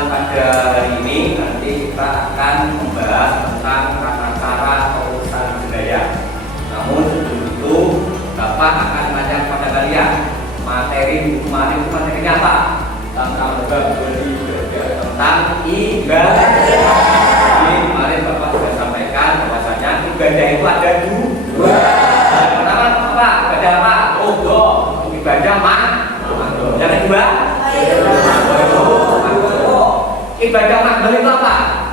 pertemuan pada hari ini nanti kita akan membahas tentang tata cara urusan budaya. Namun sebelum itu, Bapak akan mengajar kepada kalian materi kemarin itu materinya apa? Tentang tentang ibadah. Jadi kemarin Bapak sudah sampaikan bahwasanya ibadah itu ada dua. Yang pertama apa? Ibadah apa? Ibadah mandor. Yang kedua, ibadah mandor itu apa?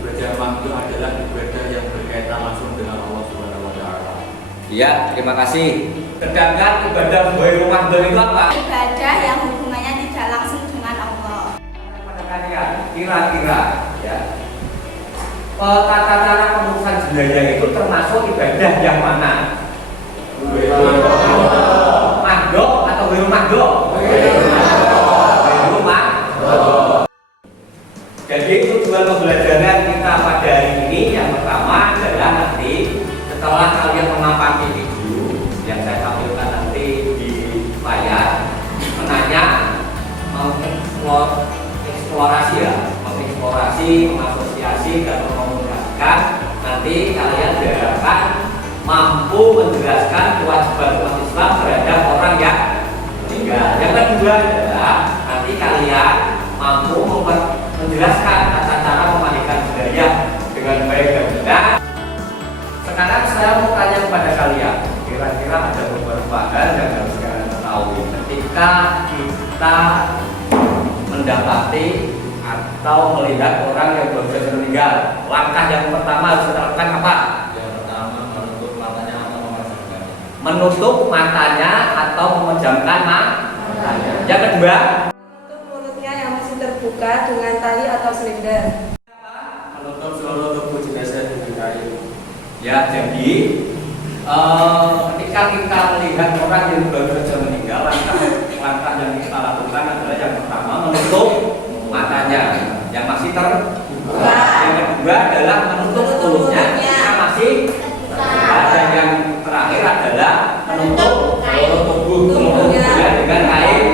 Ibadah mandor adalah ibadah yang berkaitan langsung dengan Allah Subhanahu wa taala. Iya, terima kasih. Sedangkan ibadah ghairu mandor itu apa? Ibadah yang hubungannya tidak langsung dengan Allah. Pada kalian, kira-kira ya, tata cara pengurusan jenazah itu termasuk ibadah yang mana? Mandor atau ghairu mandor? Ghairu mandor. Jadi tujuan pembelajaran kita pada hari ini yang pertama adalah nanti setelah kalian mengamati video yang saya tampilkan nanti di layar, menanya, mengeksplorasi ya, mengasosiasi dan mengkomunikasikan. Nanti kalian diharapkan mampu menjelaskan kewajiban umat Islam terhadap orang yang meninggal. Yang kedua adalah nanti kalian mampu menjelaskan tata cara memandikan jenazah dengan baik dan benar. Sekarang saya mau tanya kepada kalian, kira-kira ada beberapa hal yang harus kalian ketahui ketika kita mendapati atau melihat orang yang baru saja meninggal. Langkah yang pertama harus kita lakukan apa? Yang pertama, menutup matanya atau memejamkan. Menutup matanya atau memejamkan matanya. Yang kedua, Menutup mulutnya yang masih terbuka dengan tali atau silinder. Menutup seluruh tubuh jenazah dengan kain. ya jadi ketika kita melihat orang yang baru saja meninggal, langkah yang kita lakukan adalah yang pertama menutup matanya yang masih terbuka. Yang kedua adalah menutup mulutnya yang masih terbuka. Dan yang terakhir adalah menutup seluruh tubuhnya dengan kain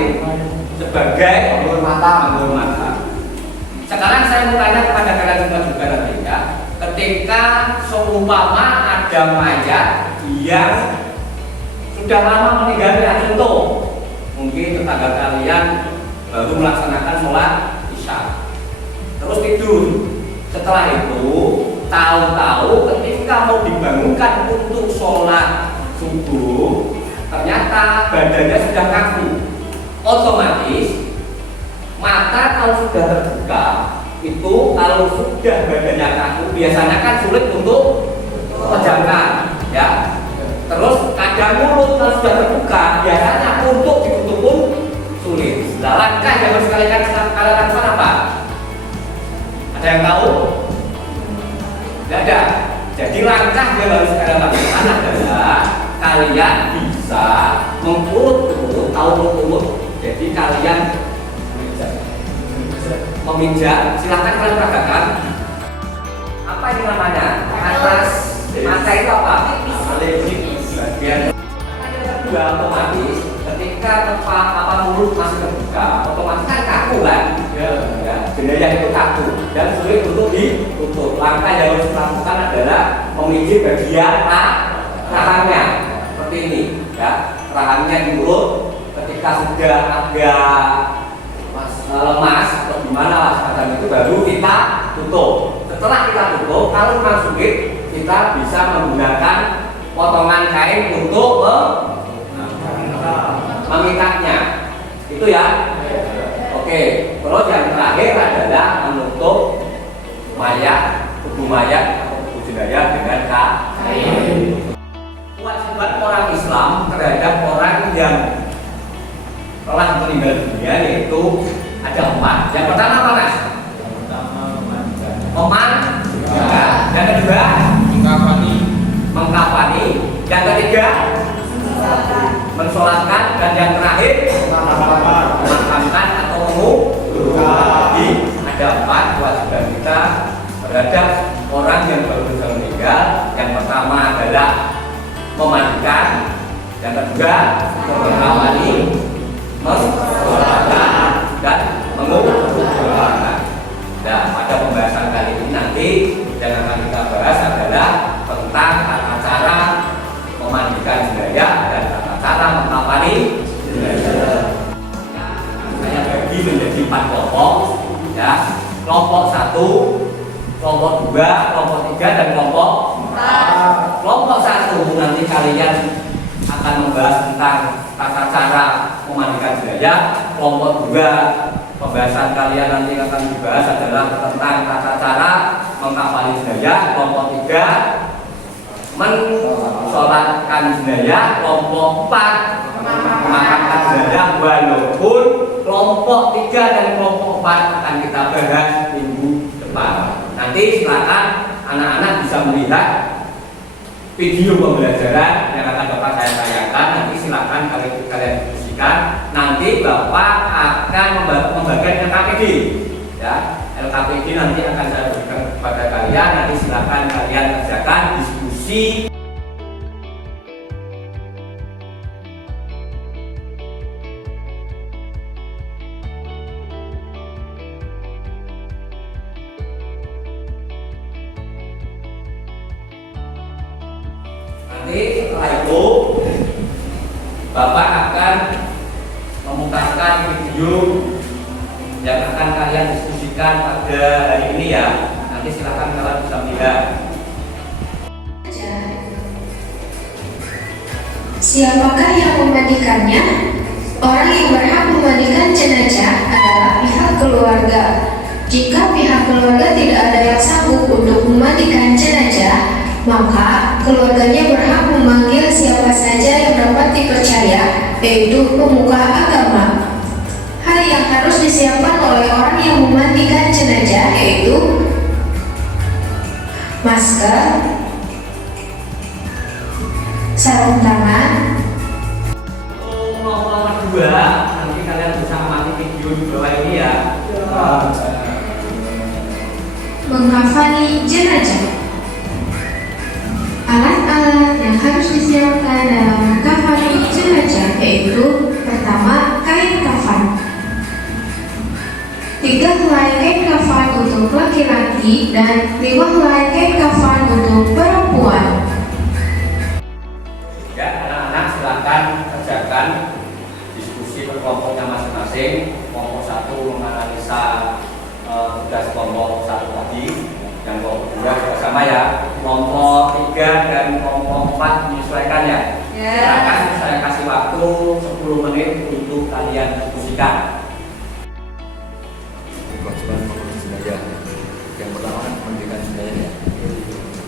sebagai pembuluh mata. Sekarang saya mau tanya kepada kalian semua juga nanti ya. Ketika seumpama ada mayat yang sudah lama meninggal, ya contoh mungkin tetangga kalian baru melaksanakan sholat isya terus tidur. Setelah itu tahu-tahu ketika mau dibangunkan untuk sholat subuh ternyata badannya sudah kaku. Otomatis mata kalau sudah terbuka itu, kalau sudah badannya kaku biasanya kan sulit untuk memejamkan ya. Terus kadang mulut kalau sudah terbuka biasanya untuk ditutup pun sulit. Nah, langkah yang harus kalian lakukan apa? Ada yang tahu? Tidak ada. Jadi langkah yang harus kalian lakukan adalah kalian bisa mengurut-urut, tahu urut-urut. Jadi kalian memijat, silahkan kalian peragakan. Apa ini namanya? Atas mata itu apa? Bagian kedua otomatis ketika tempat mulut masih terbuka, otomatis kan kaku kan? Ya, jenazah itu kaku dan sulit untuk ditutup. Langkah yang harus dilakukan adalah memijit bagian rahangnya seperti ini, ya. Rahangnya diurut. Ketika sudah agak lemas atau gimana lah semacam itu baru kita tutup. Setelah kita tutup, kalau memang sulit kita bisa menggunakan potongan kain untuk mengikatnya. Itu ya. Oke. Terus yang terakhir adalah menutup mayat, tubuh mayat atau tubuh jenazah dengan kain. Kewajiban orang Islam terhadap orang yang telah meninggal dunia yaitu ada 4. Yang pertama apa, Mas? Yang pertama, memandikan. Yang kedua, mengkafani. Yang ketiga, mensolatkan. Dan yang terakhir, memakamkan atau mengubah. Jadi ada 4 kewajiban kita terhadap orang yang baru saja meninggal. Yang pertama adalah memandikan. Yang kedua, mengkafani, mensolatkan dan mengubah. kelompok 1, kelompok 2, kelompok 3, dan kelompok 4. Kelompok 1 nanti kalian akan membahas tentang tata cara memandikan jenazah. Kelompok 2 pembahasan kalian nanti akan dibahas adalah tentang tata cara mengkafani jenazah. Kelompok 3 mensolatkan jenazah. Kelompok 4 memakamkan jenazah, walaupun kelompok 3 dan kelompok 4 akan kita bahas minggu depan. Nanti silakan anak-anak bisa melihat video pembelajaran yang akan Bapak saya tayangkan. Nanti silakan kalian diskusikan. Nanti Bapak akan membagikan LKPD, ya. LKPD nanti akan saya berikan kepada kalian. Nanti silakan kalian kerjakan diskusi. Nanti setelah itu Bapak akan memutarkan video yang akan kalian diskusikan pada hari ini, ya. Nanti silakan kalian bisa melihat. Siapakah yang memandikannya? Orang yang berhak memandikan jenazah adalah pihak keluarga. Jika pihak keluarga tidak ada yang sanggup untuk memandikan jenazah, maka keluarganya berhak memanggil siapa saja yang dapat dipercaya, yaitu pemuka agama. Hal yang harus disiapkan oleh orang yang memandikan jenazah yaitu masker, sarung tangan. Untuk nomor 2 nanti kalian bisa amati video di bawah ini, ya. Mengkafani jenazah. Alat-alat yang harus disiapkan dalam mengkafani jenazah yaitu pertama, kain kafan. 3 helai kain kafan untuk laki-laki dan 5 helai kain kafan untuk perempuan. Ya, anak-anak silakan kerjakan diskusi berkelompoknya masing-masing. Kelompok 1 menganalisa tugas kelompok 1 tadi, yang kelompok 2 juga sama, ya. Kelompok 3 dan kelompok 4 menyesuaikan, ya. Silakan saya kasih waktu 10 menit untuk kalian diskusikan. Kewajiban mengurus jenazah. Yang pertama kan memandikan jenazah.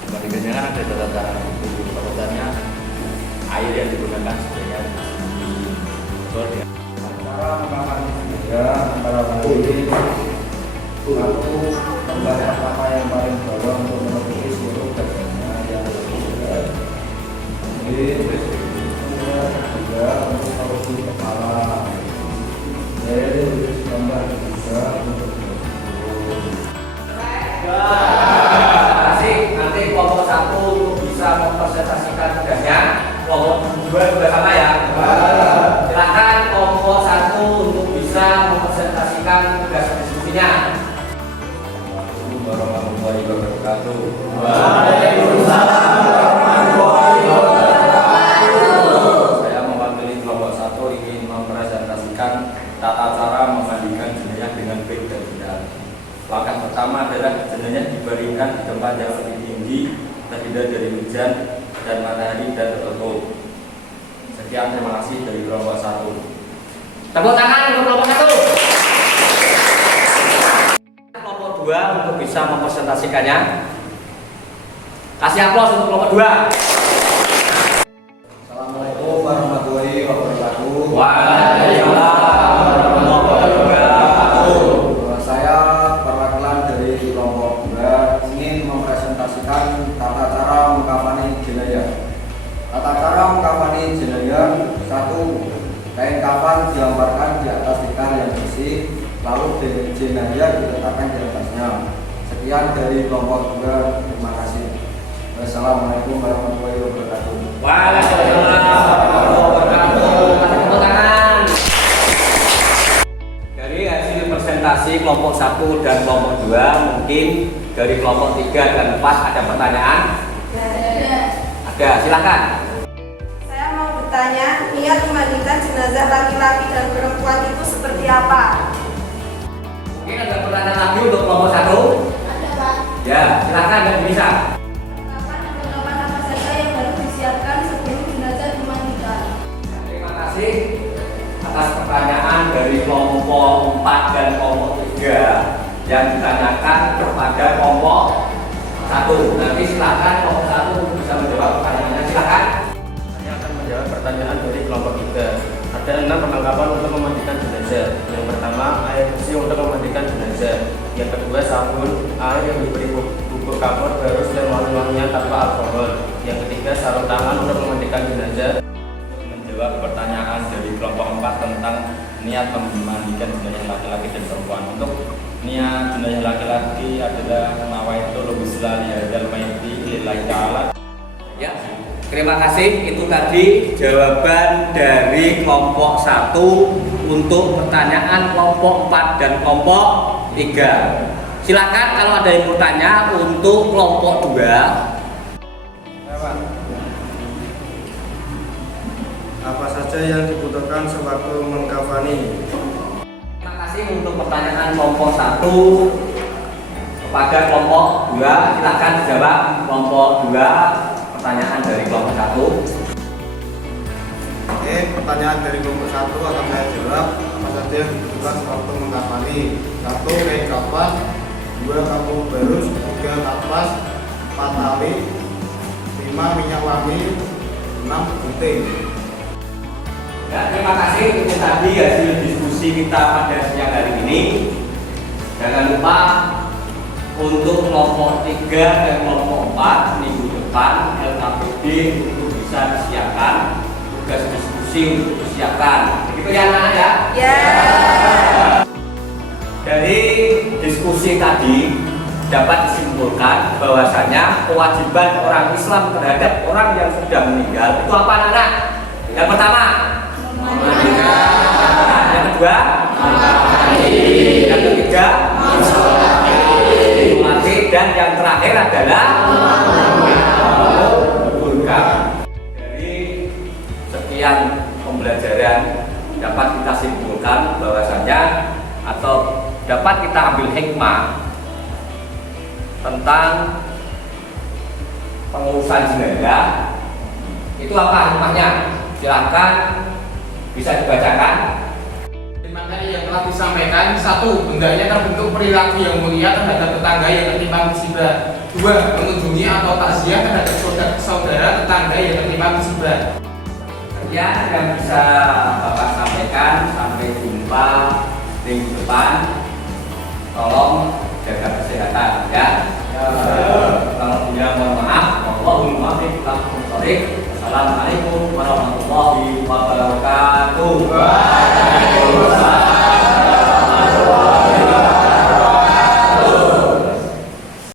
Memandikannya kan ada tata cara. Tata air yang digunakan sebanyak di cara mengkafani jenazah antara lain satu, membahas apa yang paling bawah untuk menutupi seluruh badannya yang terlihat. Kemudian juga untuk menutupi kepala. Tambah juga untuk Asik, nanti kelompok 1 untuk bisa mempresentasikan tugasnya. Kelompok 2 juga sama, ya. Silakan kelompok 1 untuk bisa mempresentasikan tugas diskusinya. warahmatullahi wabarakatuh. Waalaikumsalam warahmatullahi wabarakatuh. Saya mewakili kelompok 1 ingin mempresentasikan tata cara memandikan jenazah dengan baik dan benar. Langkah pertama adalah jenazah dibaringkan di tempat yang lebih tinggi, terhindar dari hujan dan matahari dan tertutup. Sekian, terima kasih dari kelompok 1. Tepuk tangan untuk kelompok 1. Kelompok 2 untuk bisa mempresentasikannya. Kasih aplaus untuk kelompok 2. Assalamualaikum warahmatullahi wabarakatuh. Waalaikumsalam warahmatullahi wabarakatuh. Saya perwakilan dari kelompok 2 ingin mempresentasikan tata cara mengkafani jenazah. Tata cara mengkafani jenazah: 1. Kain kafan dilemparkan di atas tikar yang bersih, lalu jenazah diletakkan di atasnya. Sekian dari kelompok 2. Terima kasih. Wassalamualaikum warahmatullahi wabarakatuh. Waalaikumsalam warahmatullahi wabarakatuh. Kasih tepuk tangan. Dari hasil presentasi kelompok 1 dan kelompok 2, mungkin dari kelompok 3 dan 4 ada pertanyaan? Ada, silakan. Saya mau bertanya, niat memandikan jenazah laki-laki dan perempuan itu seperti apa? Mungkin ada pertanyaan lagi untuk kelompok 1? Ada, Pak. Ya, silakan dan bisa. Perlengkapan apa saja yang harus disiapkan sebelum jenazah dimandikan? Terima kasih atas pertanyaan dari kelompok 4 dan kelompok 3 yang ditanyakan kepada kelompok 1. Nanti silakan kelompok 1 bisa menjawab pertanyaannya. Silakan. Saya akan menjawab pertanyaan dari kelompok 3. Ada 6 perlengkapan untuk memandikan jenazah. Yang pertama, air bersih untuk memandikan jenazah. Yang kedua, sabun, air yang diberi bubuk kapur baru dan wangi-wangian tanpa alkohol. Yang ketiga, sarung tangan untuk memandikan jenazah. Menjawab pertanyaan dari kelompok 4 tentang niat memandikan jenazah laki-laki dan perempuan. Untuk niat jenazah laki-laki adalah nawaitu lubusla lihadzal maiti lillahi ta'ala. Ya, terima kasih. Itu tadi jawaban dari kelompok 1 untuk pertanyaan kelompok 4 dan kelompok 3. Silakan kalau ada yang bertanya untuk kelompok 2. Apa saja yang dibutuhkan sewaktu mengkafani? Terima kasih untuk pertanyaan kelompok 1 kepada kelompok 2. Silakan dijawab kelompok 2 pertanyaan dari kelompok 1. Oke, pertanyaan dari kelompok 1 akan saya jawab. Apa saja yang dibutuhkan sewaktu mengkafani? 1. Kain kafan, 2. Kapur barus, 3. kapas, 4. tali, 5. minyak wangi, 6. gunting. Ya, terima kasih. Itu tadi hasil diskusi kita pada siang hari ini. Jangan lupa untuk kelompok 3 dan kelompok 4 minggu depan LKPD untuk bisa disiapkan, tugas diskusi untuk disiapkan. Begitu ya anak-anak ya? Ya. Dari diskusi tadi dapat disimpulkan bahwasanya kewajiban orang Islam terhadap orang yang sudah meninggal itu apa anak-anak? Yang pertama, yang kedua, yang ketiga, mati, dan yang terakhir adalah menguburkan. Dari sekian pembelajaran dapat kita simpulkan bahwasanya atau dapat kita ambil hikmah tentang pengurusan jenazah. Itu apa hikmahnya? Silahkan bisa dibacakan. Materi yang telah disampaikan: 1. Hendaknya terbentuk perilaku yang mulia terhadap tetangga yang tertimpa musibah. 2. Mengunjungi atau takziah terhadap saudara tetangga yang tertimpa musibah. Sekian yang bisa Bapak sampaikan. Sampai jumpa minggu depan. Tolong jaga